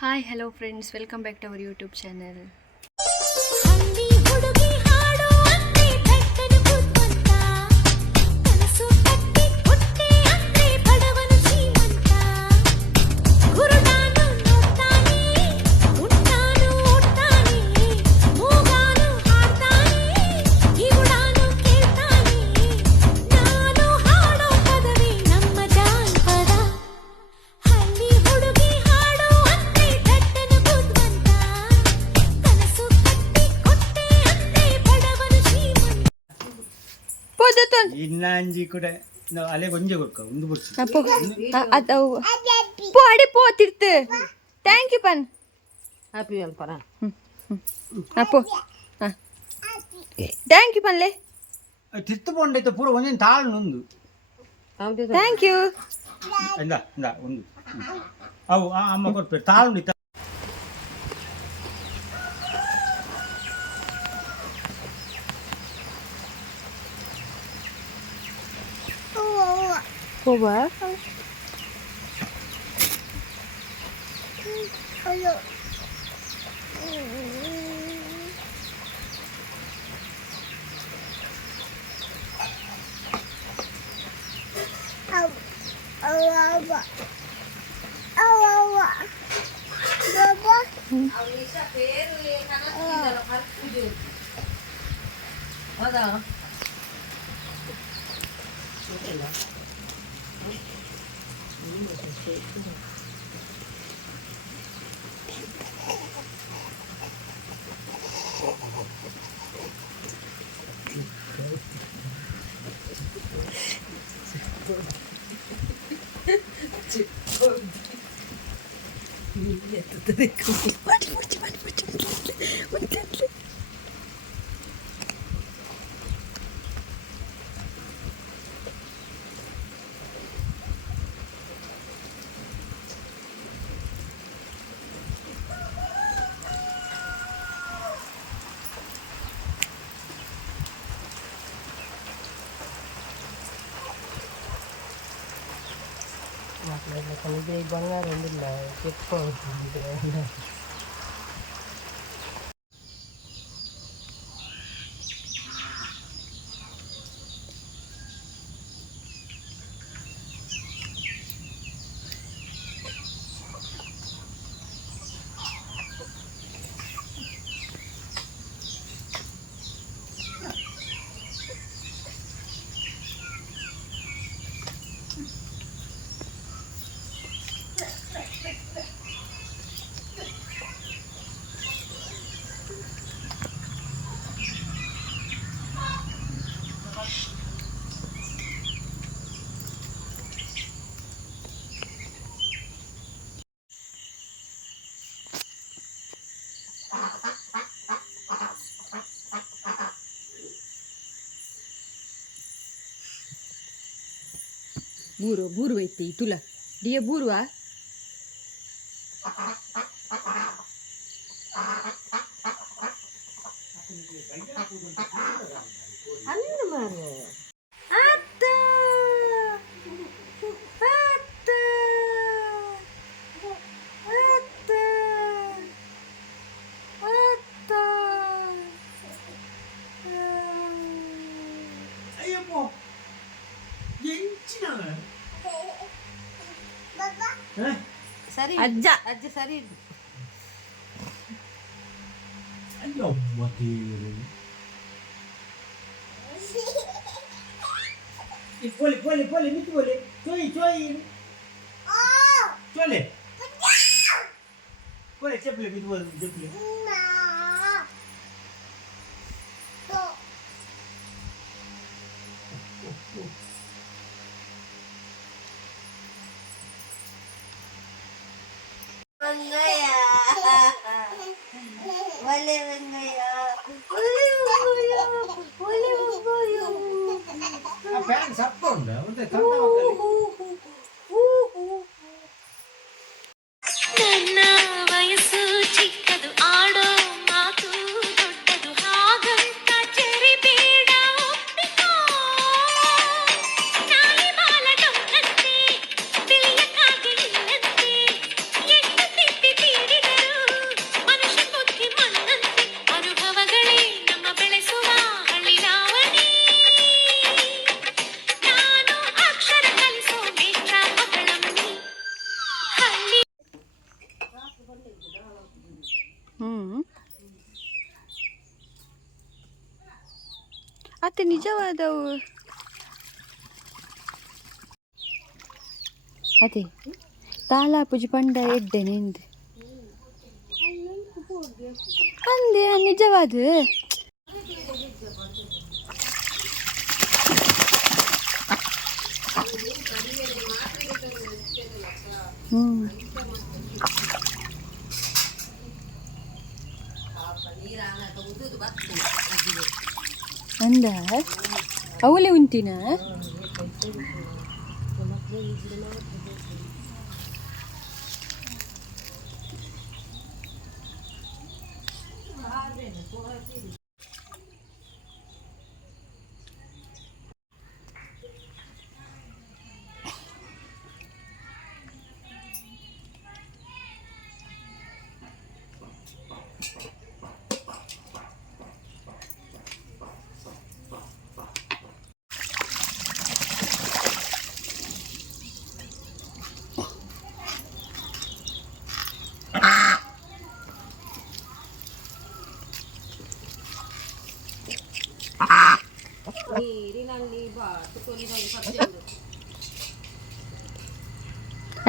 Hi, hello friends, welcome back to our YouTube channel. ಹಳ್ಳಿ ಹುಡುಗಿ ಹಾಡೋ ಅಂತೆ ಬೆಟ್ಟನ ಬುದ್ಧಂತ ಕನಸು ಕಟ್ಟಿ ಹುಟ್ಟೆ ಅಂತೆ ಬಡವನ ಶ್ರೀಮಂತ ಗುರುಡಾನು ನೋಡ್ತಾನೆ ಉಂಟಾನು ಓಡ್ತಾನೆ ಮೂಗಾನು ಹಾಡ್ತಾನೆ ಕಿವುಡಾನು ಕೇಳ್ತಾನೆ ನಾನು ಹಾಡೋ ಪದವೇ ನಮ್ಮ ಜಾನಪದ ಹಳ್ಳಿ ಹುಡುಗಿ ಹಾಡೋ ಅಂತೆ ಬೆಟ್ಟನ ಬುದ್ಧಂತ ಕನಸು ಕಟ್ಟಿ ಕೊಟ್ಟೆ ಅಂತೆ ಬಡವನ ಶ್ರೀಮಂತ Podoton. ಇನ್ನಂಜಿ ಕೂಡ ಅಲೆ ಗೊಂಜೆ ಕೊಡ್ಕ ಒಂದು ಬಿಡ್ತು Po ade po tirte. Thank you pan. Happy Velpara. Apo. Thank you pan le. ತಿರ್ತು ಪೊಂಡೈತೆ ಪೂರ ಒಂದೇನು ತಾಳು ನೊಂದು Thank you. ಇಂದ ಇಂದ ಒಂದು ಅವು ಅಮ್ಮ ಕೊಡ್ಬೇಕು ತಾಳು Poba. ಹೌದಾ ಕಲಿಗೆ ಬಂಗಾರ ಒಂದಿಲ್ಲ ಕೆಟ್ಟ Buru ಐತಿ ತುಲ ಡಿಯ ಬೂರುವ ಅಂದು ಮಾರು ಅತ್ತ ಅತ್ತ ಅತ್ತ ಅತ್ತ ಅಯ್ಯಪ್ಪ ಎಂಚಿನ ಸರಿ ಅಜ್ಜ ಅಜ್ಜ ಸರಿ ಇಡು. ಅಯ್ಯಮ್ಮ ದೇವ್ರೆ ಪೋಲಿ ಪೋಲಿ ಪೋಲಿ ಮಿತ್ತು ಪೋಲಿ ಚೋಯಿ ಚೋಯಿ ಚೋಲೆ ಪೋಲಿ ಚಪ್ಪಲಿ ಮಿತ್ತು ಪೋಲಿ ಚಪ್ಪಲಿ ವೆಂಗಯ್ಯ ಒಲೆ ವೆಂಗಯ್ಯ ಒಲೆ ವೆಂಗಯ್ಯ ಒಲೆ ವೆಂಗಯ್ಯ ಫ್ಯಾನ್ ಸಪ್ಪ ಉಂಟು ಮತ್ತೆ ತಂದ ಮಕ್ಕಳಿಗೆ ನನ್ನ ವಯಸ್ಸು ಚಿಕ್ಕದು ಆಡೋ ಮಾತು ದೊಡ್ಡದು ಹಾಗಂತ ಜರಿಬೇಡ ಒಪ್ಪಿಕೋ ನಾಯಿ ಬಾಲ ಡೊಂಕಂತೆ ಬಿಳಿಯ ಕಾಗೆ ನಿನ್ನಂತೆ ಎಷ್ಟು ತಿದ್ದಿ ತೀರಿ ಮತ್ತೆ ನಿಜವಾದವು ಅದೇ ತಾಲಾಪುಜಿ ಪಂಡ ಎಡ್ಡೆನೆಂದು ಅಂದೆ ನಿಜವಾದ ಅಂದ ಅವಲೇ ಉಂಟಿನ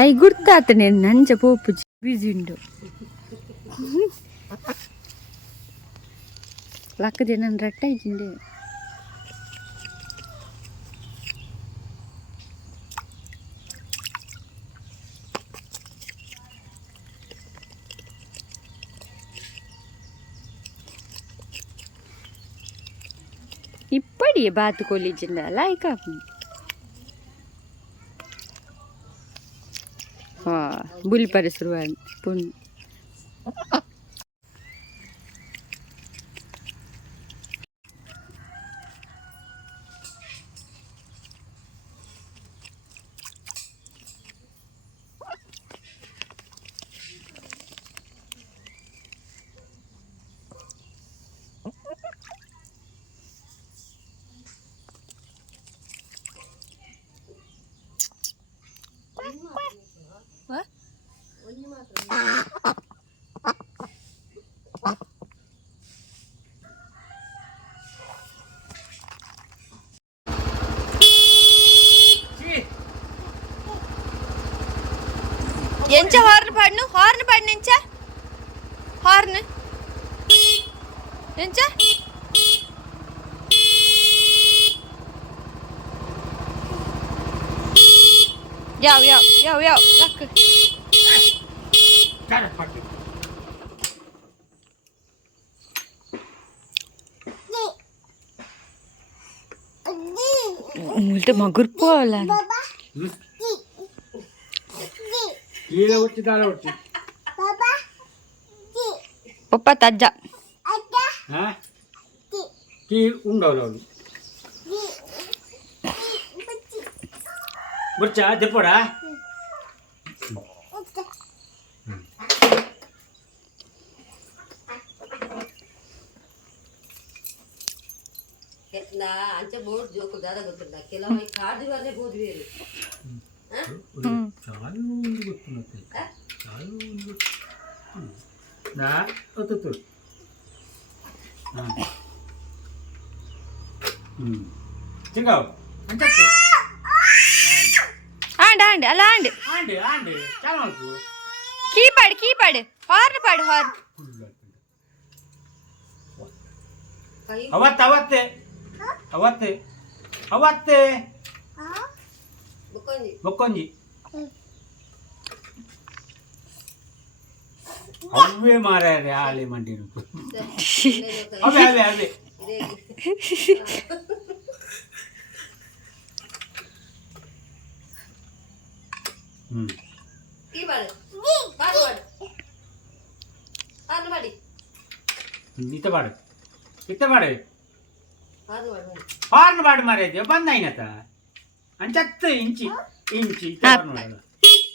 ಅಯ್ಯ ಗುರ್ತಾತನೆ ನಂಜ ಪೋಪುಜಿ ಬಿಸಿ ಉಂಡು ಲಕ್ಕದೆ ನನ್ನ ರಟ್ಟ ಇದ್ದಿಂಡೆ ಇಪ್ಪಡಿ ಬಾತು ಕೊಲಿಜಿಂದ ಲೈಕ್ ಬುಲ್ ಪರಿಸರು ಪುಣ್ ಎಂಚ ಹಾರ್ನ್ ಪಾಡ್ನು ಎಂಚ ಹಾರ್ನ್ ಎಂಚ ಯಾವ ಲಕ್ ಮುಲ್ಟೆ ಮಗುರ್ ಪೋಲ ಪಪ್ಪ ತಜ್ಜ ఉండవు బుర్చా చెప్పడా ಅಂಚೆ ಬೋರ್ಡ್ ಜೋಕು ದಾದ ಗೊತ್ತಿಲ್ಲ ಕೆಲವೊಮ್ಮೆ ಕಾಡಿವಲ್ಲೇ ಬೋದು ಬೇರೆ చాలా గుర్తున్నది చాలా ఒత్తు చిగావ్ అంటే ఆండి అలా ఆండి చాలా కీపాడు హార్న్ పాడు హార్న్ ಅವತ್ತೆ ಬುಕ್ಕೊಂಜಿ ಬೊಕ್ಕೊಂಜಿ ಅವೇ ಮಾರ್ಯಾರೆ ಹಾಲಿ ಮಂಡಿರು ಅವೇ ಈ ಬಾಳೆ ಹಾರ್ನ್ ಮಾಡಿ ಇತ್ತ ಬಾಡು ಹಾರ್ನ್ ಬಾಡು ಮಾರ್ಯಾದ ಬಂದಾಯ್ನತ ಅಂಚತ್ತು ಇಂಚಿ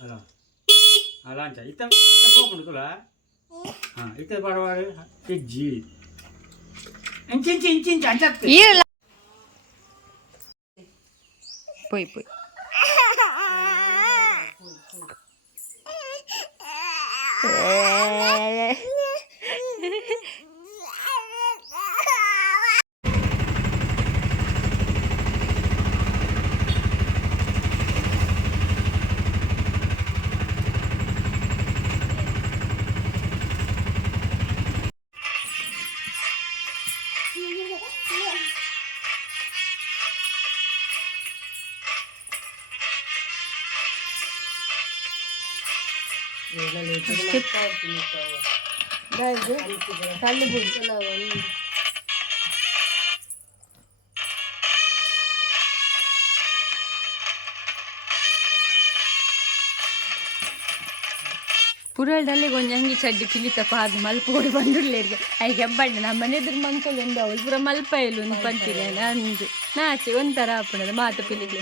ಅಲ್ಲ ಅಲ್ಲ ಅಂಚ ಇತ್ತ ಹೋಗ್ಕೊಂಡು ತುಲ ಹಾಂ ಇತ್ತ ಬಾಡುವಾಡು ಹೆಜ್ಜಿ ಇಂಚಿ ಅಂಚತ್ತು పోయి ಪುರಳದಲ್ಲಿ ಗೊಂಜಂಗಿ ಚಡ್ಡಿ ಪಿಲಿತ ಪಾದು ಮಲ್ಪ ಕೊಡಿ ಬಂದುಳ್ಳೇರಿಗೆ ಐಗೆ ಹೆಬ್ಬಂಡ ನಮ್ಮನೆ ಎದುರು ಮಂಕಲು ಒಂದು ಅವಳು ಪೂರ ಮಲ್ಪ ಇಲ್ಲ ಒಂದು ಪಂತಿಲ್ಲ ಅಂದು ನಾಚೆ ಒಂಥರ ಆಪಣದ ಮಾತು ಪಿಲಿಗೆ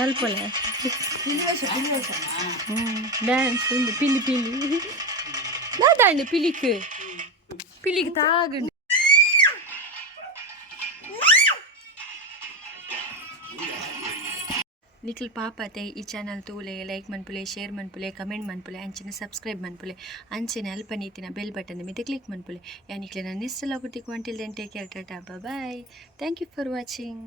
ಮಲ್ಪೊಲ ಡ್ಯಾನ್ಸ್ ಒಂದು ಪಿಲಿ ಪಿಲಿ ನಾದಾಂಡು ಪಿಲಿಕ್ ಪಿಲಿಗೆ ತಾಗಂಡು ನಿಖಿಲ್ ಪಾಪತೆ ಈ ಚಾನಲ್ ತೂಲೆ ಲೈಕ್ ಮನ್ಪುಲೆ ಶೇರ್ ಮನ್ಪುಲೆ ಕಮೆಂಟ್ ಮನ್ಪುಲೆ ಅಂಚಿನ ಸಬ್ಸ್ಕ್ರೈಬ್ ಮನ್ಪುಲೆ ಅಂಚಿನ ಅಲ್ಪ ನೀತಿನ ಬೆಲ್ ಬಟನ್ ಮೇಲೆ ಕ್ಲಿಕ್ ಮನ್ಪುಲೆ ಯಾನಿಕ್ಲೆ ನಾನು ಇಷ್ಟಲಾಗುತ್ತಿಕ್ಕು until then take care tata bye thank you for watching.